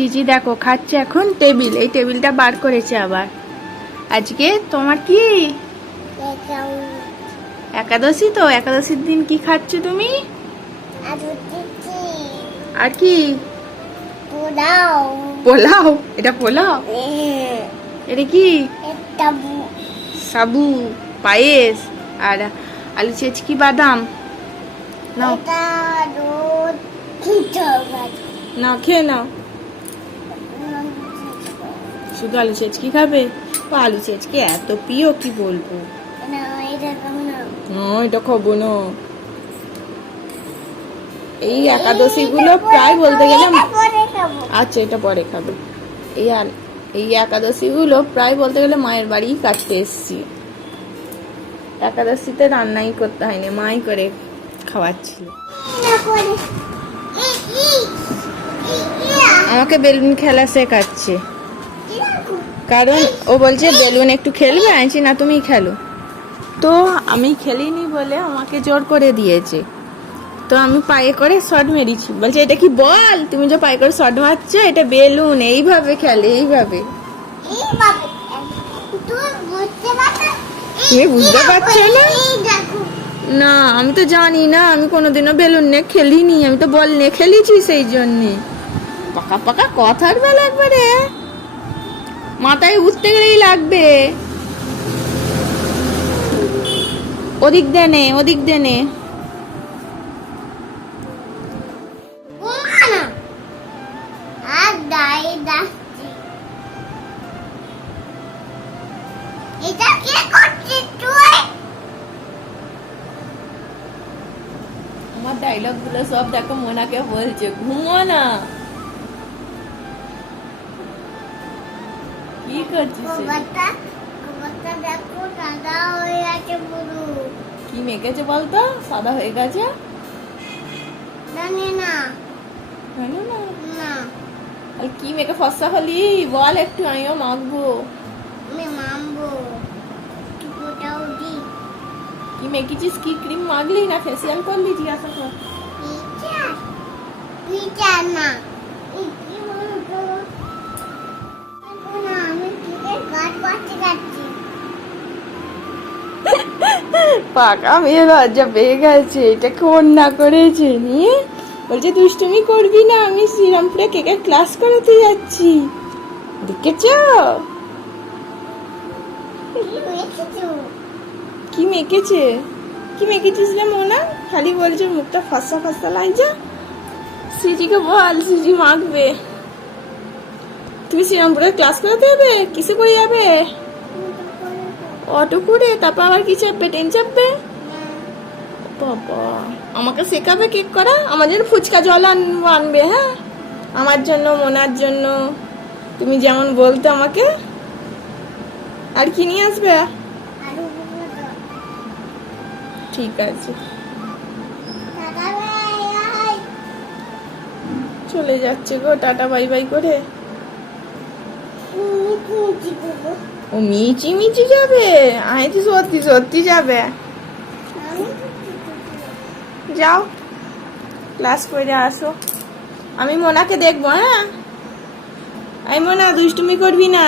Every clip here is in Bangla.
সিজি দেখো খাচ্ছে এখন টেবিল, এই টেবিলটা বার করেছে আবার। আজকে তোমার কি একাদশী? তো একাদশীর দিন কি খাচ্ছ তুমি? আর কি? পোলাও। এটা পোলাও? এটা কি? সাবু পায়েস আর আলু চেচকি বাদাম। নাও নাও খেয়ে নাও। শুধু আলু চেচকি খাবে? আলু চেচকি এত প্রিয় কি বলবো। এটা খাবো না। এই একাদশী গুলো প্রায় বলতে গেলে, আচ্ছা এটা পরে খাবে। এই একাদশী গুলো প্রায় বলতে গেলে মায়ের বাড়ি কাটতে এসছি। একাদশীতে রান্নাই করতে হয়নি, মাই করে খাওয়াচ্ছিল। আমাকে বেলুন খেলা শেখাচ্ছে, কারণ ও বলছে বেলুন একটু খেলবে। আনছি না তুমি খেলো। তো আমি খেলিনি বলে আমাকে জোর করে দিয়েছে। তো আমি পায়ে করে শট মেরেছি। বলছে এটা কি বল, তুমি যে পায়ে করে শট মারছো, এটা বেলুন, এইভাবে খেলে এইভাবে। তুমি বুঝতে পারছো না? না আমি তো জানি না, আমি কোনোদিনও বেলুন নিয়ে খেলিনি, আমি তো বল নিয়ে খেলেছি। সেই জন্যে পাকা পাকা কথার বেলা একবারে মাথায় উঠতে গেলেই লাগবে। ওদিক দেনে, ওদিক দেনে। আমার ডায়লগ গুলো সব দেখো মোনাকে বলছে ঘুমো না। কি করছিস? কি মেখেছে বলতো? সাদা হয়ে গেছে? কি মেখে ফসা হলি বল একটু, আমিও মাখবো। কি মেখেছিস? কি ক্রিম মাখলি না ফেসিয়াল করলি? জিজ্ঞাসা কর। পাকা মেয়ে লজ্জা পেয়ে গেছে, এটা কোন না করেছে নিয়ে বলছে দুষ্টুমি করবি না, আমি শ্রীরামপুরে কেকের ক্লাস করাতে যাচ্ছি। দেখেছ কি মেখেছে? কি মেখেছিস রে মোনা? খালি বলছে মুখটা ফসা ফসা লাগছে। সিজিকে বল, সিজি মাখবে। তুমি শ্রীরামপুরে ক্লাস করাতে যাবে? কিসে করে যাবে? অটো করে? তারপর আবার কি চাপবে? ট্রেন চাপবে? বাবা আমাকে শেখাবে কেক করা? আমার জন্য ফুচকা জল আনবে। হ্যাঁ আমার জন্য, মোনার জন্য, তুমি যেমন বলতে আমাকে। আর কি নিয়ে আসবে? ঠিক আছে চলে যাচ্ছে গো, টাটা বাই বাই করে। ও মিচি মিচি যাবে? আমি তো সত্যি সত্যি যাবে। যাও ক্লাস করে আসো, আমি মোনাকে দেখবো। হ্যাঁ আমি মোনা দুষ্টুমি করবি না।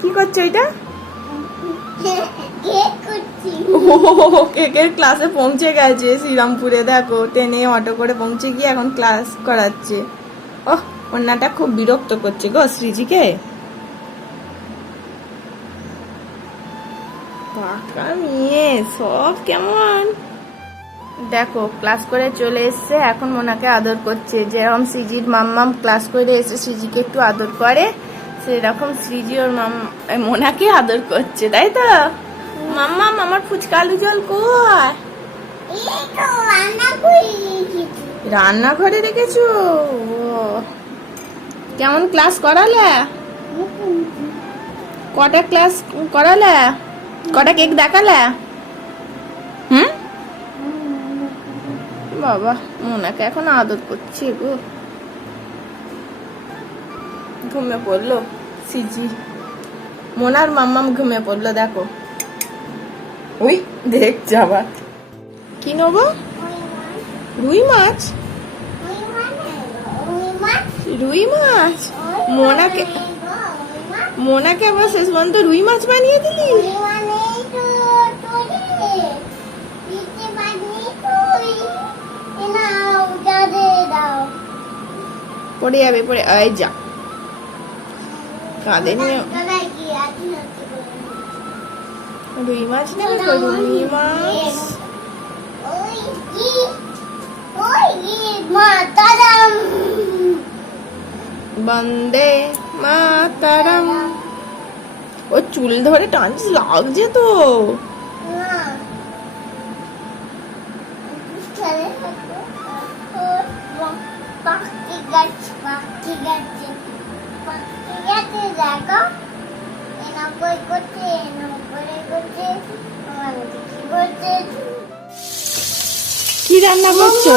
কি করছো এটা? কেকের ক্লাসে পৌঁছে গেছে শ্রীরামপুরে, দেখো ট্রেনে অটো করে পৌঁছে গিয়ে এখন ক্লাস করাচ্ছে। ওহ ওনাটা খুব বিরক্ত করছে গো শ্রীজিকে। পাকা মেয়ে সব কেমন। দেখো ক্লাস করে চলে এসছে, এখন মোনাকে আদর করছে। যেরকম সৃজির মাম্মাম ক্লাস করে এসে সৃজিকে একটু আদর করে, সেরকম সৃজি ওর মোনাকে আদর করছে, তাই তো? মাম্মাম আমার ফুচকা আলু জল কই? রান্নাঘরে রেখেছো? কেমন ক্লাস করালে? কটা ক্লাস করালে? কটা কেক দেখালে? হুম বাবা মোনাকে এখন আদর করছে গো। ঘুমিয়ে পড়লো সিজি, মোনার মাম্মাম ঘুমিয়ে পড়লো। দেখো ওই দেখছে আবার। কি নেবো? রুই মাছ? রুই মাছ? মোনাকে আবার শেষ পর্যন্ত রুই মাছ বানিয়ে দিলি? পড়ে যাবে, পড়ে আয় যা কাঁদে নিয়ে। রুই মাছ নেবে তো? রুই মাছ বন্দে মাতারাম। ও চুল ধরে টানছিস, লাগছে তো। কি রান্না করছো?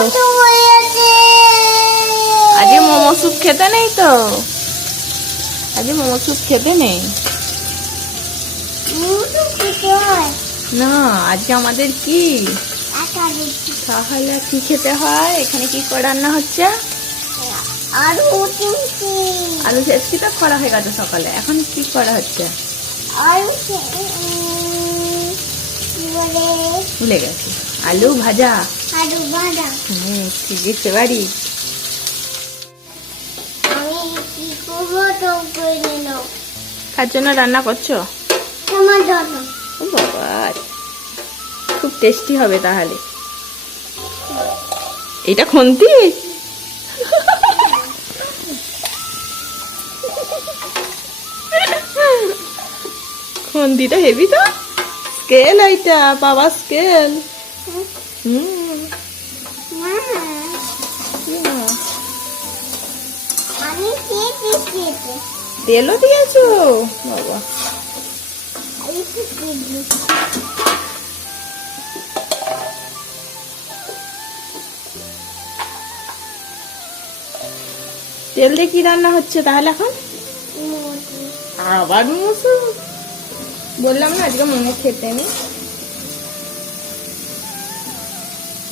আজকে মোমো স্যুপ খেতে নেই তো? আজকে মোমো স্যুপ খেতে নেই না। আজকে আমাদের কি তাহলে কি খেতে হয়? এখানে কি করে রান্না হচ্ছে? আলু ছেঁচকি তো করা হয়ে গেছে সকালে। এখন কি করা হচ্ছে? ভুলে গেছি। আলু ভাজা। ঠিক আছে বাড়ি। কার জন্য রান্না করছো? তোমার জন্য। ও বাবা, খুব টেস্টি হবে তাহলে। এটা খুন্তি? খুন্তিটা হেভি তো। স্কেল এইটা, বাবা স্কেল। তেলও দিয়েছো বাবা। তেল দিয়ে কি রান্না হচ্ছে তাহলে এখন? আবার মোমো। বললাম না আজকে মোমো খেতে নেই।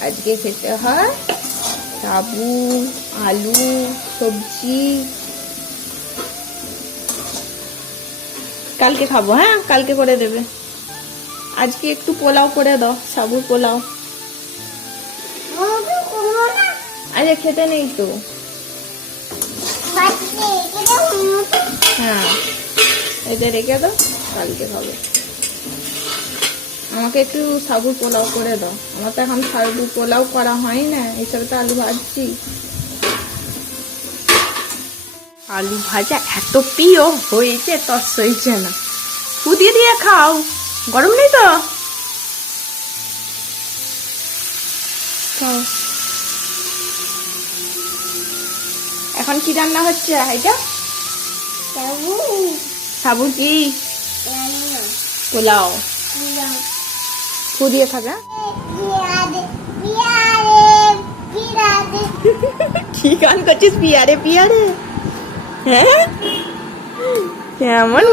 আজকে খেতে হয় সাবু, আলু, সবজি। কালকে খাবো। হ্যাঁ, কালকে করে দেবে। আজকে একটু পোলাও করে দাও, সাবুর পোলাও। আজকে খেতে নেই তো। হ্যাঁ, এটা রেখে দাও, কালকে খাবো। আমাকে একটু সাবুর পোলাও করে দাও। আমার তো এখন সাবুর পোলাও করা হয় না, এইসবে তো আলু ভাজছি। আলু ভাজা এত প্রিয় হয়েছে তর সইছে না। ফু দিয়ে দিয়ে খাও, গরম নেই তো? এখন কি রান্না হচ্ছে? এটা সাবু কি? পোলাও। ফু দিয়ে খাবে? কি গান করছিস? পিয়ারে পিয়ারে? হ্যাঁ, কেমন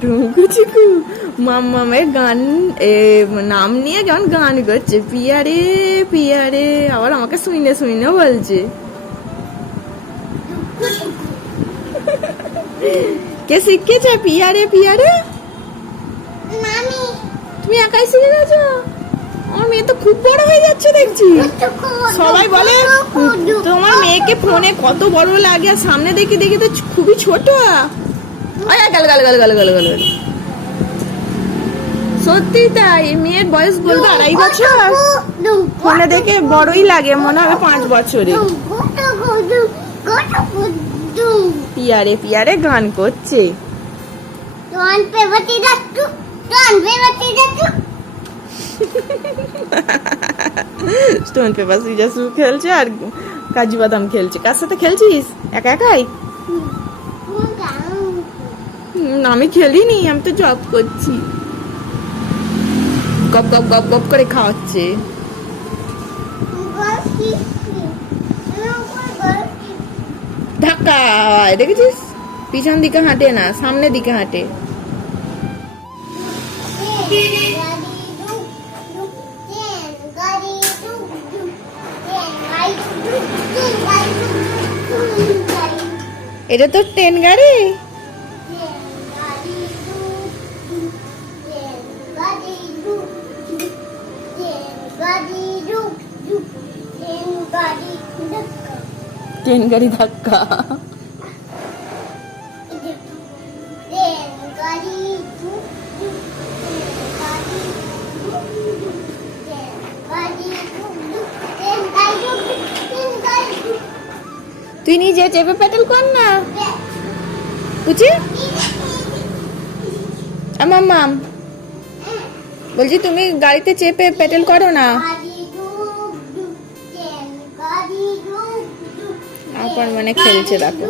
ডুঙ্কুচিকু মামের গান নাম নিয়ে কেমন গান করছে? পিয়ারে পিয়ারে, আবার আমাকে শুনে শুনে বলছে। কে শিখেছে পিয়ারে পিয়ারে? তুমি একাই শিখে গেছো? আমার মেয়ে তো খুব বড় হয়ে যাচ্ছে দেখছি। সবাই বলে তোমার মেয়েকে ফোনে কত বড় লাগে, আর সামনে দেখে দেখে তো খুবই ছোট। গাল গাল গাল গাল গাল গাল। সত্যি তাই, মেয়ের বয়স বলবো 2.5 বছর। ফোনে দেখে বড়ই লাগে, মনে হবে 5 বছরের। পিয়ারে পিয়ারে গান করছে। স্টোন পেপার সিজার খেলছে আর কাজু বাদাম খেলছে। কার সাথে খেলছিস? একা একাই? আমি খেলিনি, আমি তো জব করছি। গপ গপ গপ গপ করে খাওয়াচ্ছে। ধাক্কা দেখেছিস? পিছন দিকে হাঁটে না, সামনের দিকে হাঁটে। এটা তো ট্রেন গাড়ি। ট্রেন গাড়ি ধাক্কা। তুই নিজে চেপে পেডেল কর না বুঝি। মাম বলছি তুমি গাড়িতে চেপে পেডেল করো না। এখন মানে খেলছে দেখো।